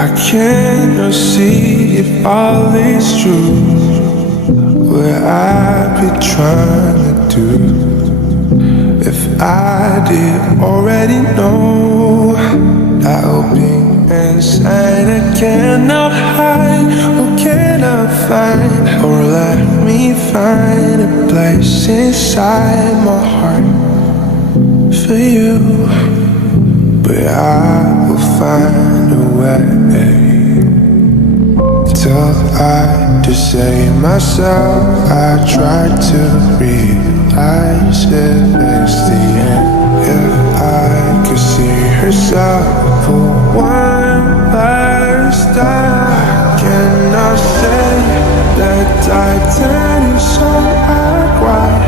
I cannot see if all is true. What I've been trying to do, if I did already know, that open inside I cannot hide. Or can I find, or let me find a place inside my heart for you? But I will find a way till I just say myself. I try to realize it's the end. If I could see herself for one last time, can I say that Titanic song I cried?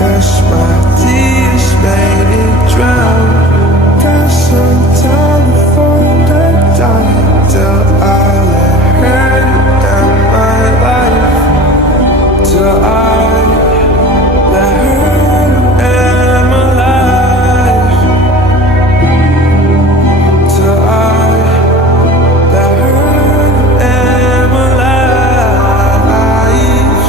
Yes, my tears made it drown. Got some time before the die, till I let her down my life, till I let her down my life, till I let her down my life.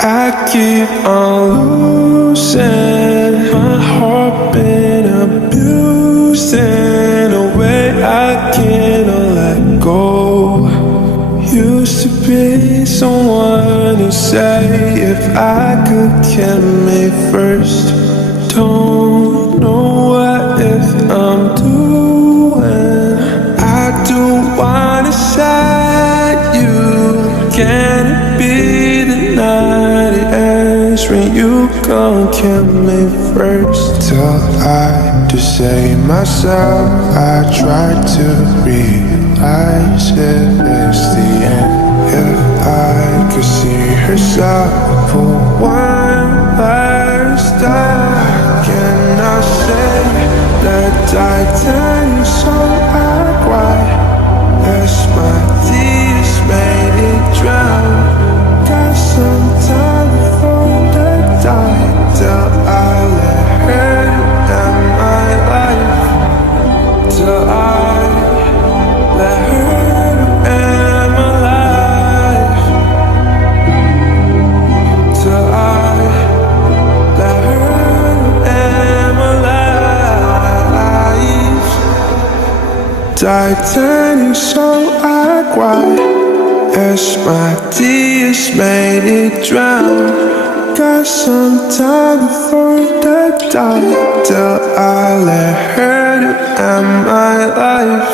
I keep on losing my heart, been abused in a way I cannot let go. Used to be someone to say if I could kill me first. Don't know what if I'm doing. I don't wanna set you. Can it be the night it ends when you gon' kill me first? Till I just say myself, I try to realize it's the end. If I could see herself for one last time, can I say that Titanic song I cried? Yes, my tears made it drown. Got some time before the die, till I let her down my life, till I let her down my life, till I let her down my life. Titanic song I cried. As my tears made it drown. Got some time before the die, till I let her down my life.